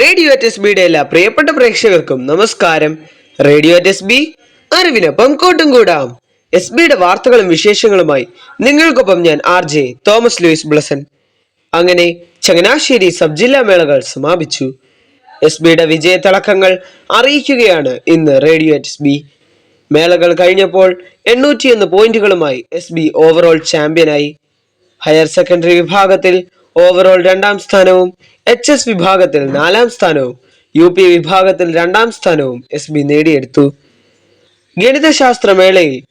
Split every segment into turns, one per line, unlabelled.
Radio at S ബിയുടെ എല്ലാ പ്രിയപ്പെട്ട പ്രേക്ഷകർക്കും നമസ്കാരം. റേഡിയോ എറ്റ് എസ് ബി അറിവിനൊപ്പം കൂട്ടും കൂടാം. എസ് ബിയുടെ വാർത്തകളും വിശേഷങ്ങളുമായി നിങ്ങൾക്കൊപ്പം ഞാൻ R J Thomas Louis Blesson. അങ്ങനെ ചങ്ങനാശ്ശേരി സബ് ജില്ലാ മേളകൾ സമാപിച്ചു. എസ് ബിയുടെ വിജയത്തിളക്കങ്ങൾ അറിയിക്കുകയാണ് ഇന്ന് റേഡിയോ എറ്റ് എസ് ബി. മേളകൾ കഴിഞ്ഞപ്പോൾ എണ്ണൂറ്റിയൊന്ന് പോയിന്റുകളുമായി എസ് ബി ഓവറോൾ ചാമ്പ്യനായി ഹയർ സെക്കൻഡറി വിഭാഗത്തിൽ ഓവറോൾ രണ്ടാം സ്ഥാനവും എച്ച് എസ് വിഭാഗത്തിൽ നാലാം സ്ഥാനവും യു പി വിഭാഗത്തിൽ രണ്ടാം സ്ഥാനവും എസ് ബി നേടിയെടുത്തു. ഗണിതശാസ്ത്ര മേളയിൽ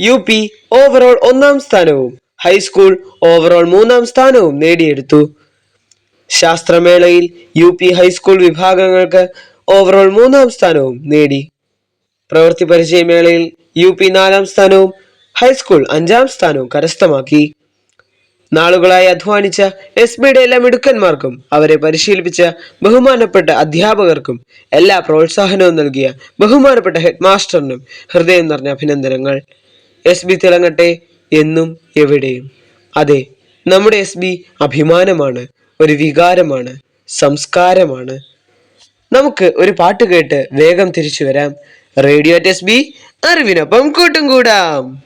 യു പി ഓവറോൾ ഒന്നാം സ്ഥാനവും ഹൈസ്കൂൾ ഓവറോൾ മൂന്നാം സ്ഥാനവും നേടിയെടുത്തു. ശാസ്ത്രമേളയിൽ യു പി ഹൈസ്കൂൾ വിഭാഗങ്ങൾക്ക് ഓവറോൾ മൂന്നാം സ്ഥാനവും നേടി. പ്രവൃത്തി പരിചയമേളയിൽ യു പി നാലാം സ്ഥാനവും ഹൈസ്കൂൾ അഞ്ചാം സ്ഥാനവും കരസ്ഥമാക്കി. നാളുകളായി അധ്വാനിച്ച എസ് ബിയുടെ എല്ലാ മിടുക്കന്മാർക്കും അവരെ പരിശീലിപ്പിച്ച ബഹുമാനപ്പെട്ട അധ്യാപകർക്കും എല്ലാ പ്രോത്സാഹനവും നൽകിയ ബഹുമാനപ്പെട്ട ഹെഡ് മാസ്റ്ററിനും ഹൃദയം നിറഞ്ഞ അഭിനന്ദനങ്ങൾ. എസ് ബി തിളങ്ങട്ടെ എന്നും എവിടെയും. അതെ നമ്മുടെ എസ് ബി അഭിമാനമാണ് ഒരു വികാരമാണ് സംസ്കാരമാണ്. നമുക്ക് ഒരു പാട്ട് കേട്ട് വേഗം തിരിച്ചു വരാം. റേഡിയോ എസ് ബി അറിവിനൊപ്പം കൂട്ടും കൂടാം.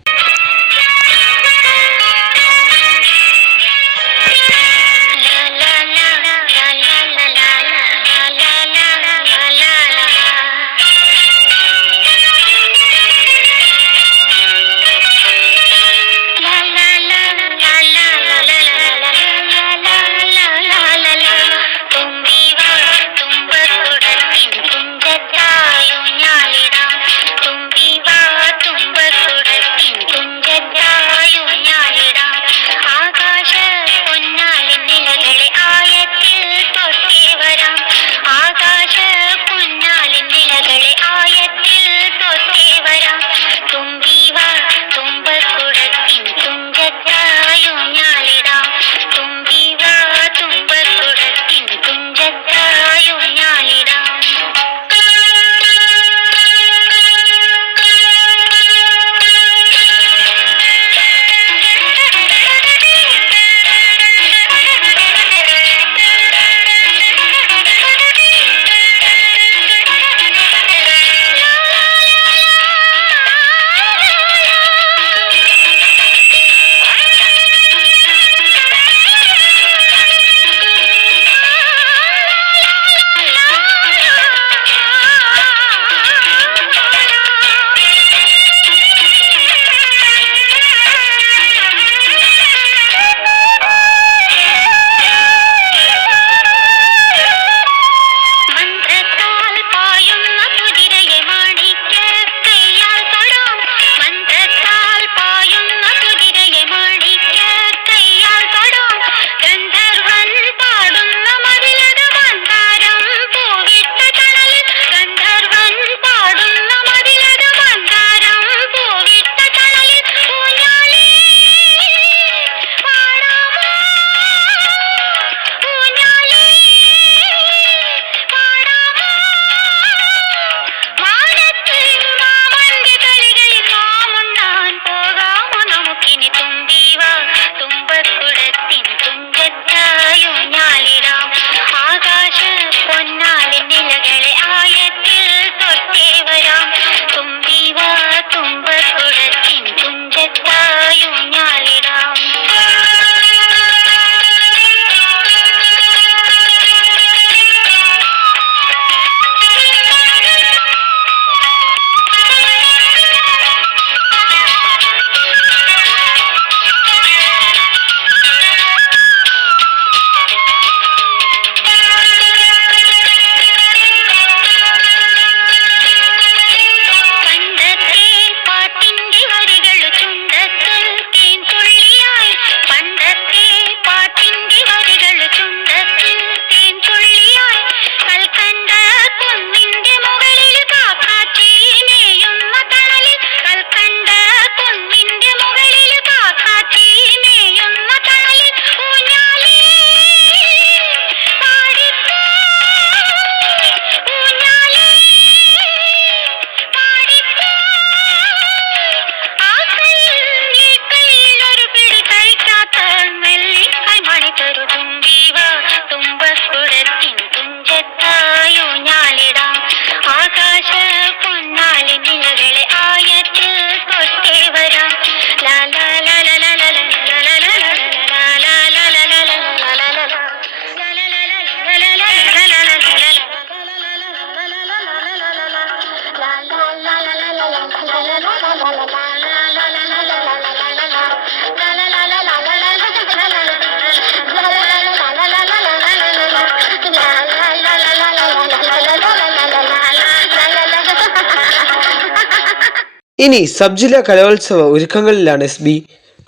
ഇനി സബ് ജില്ലാ കലോത്സവ ഒരുക്കങ്ങളിലാണ് എസ് ബി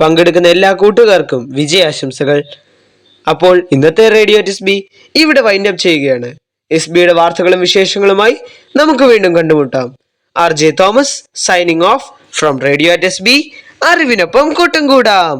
പങ്കെടുക്കുന്ന എല്ലാ കൂട്ടുകാർക്കും വിജയാശംസകൾ. അപ്പോൾ ഇന്നത്തെ റേഡിയോ എസ് ബി ഇവിടെ വൈൻഡപ്പ് ചെയ്യുകയാണ്. എസ് ബിയുടെ വാർത്തകളും വിശേഷങ്ങളുമായി നമുക്ക് വീണ്ടും കണ്ടുമുട്ടാം. R J Thomas signing off from radio S B അറിവിനൊപ്പം കൂട്ടും കൂടാം.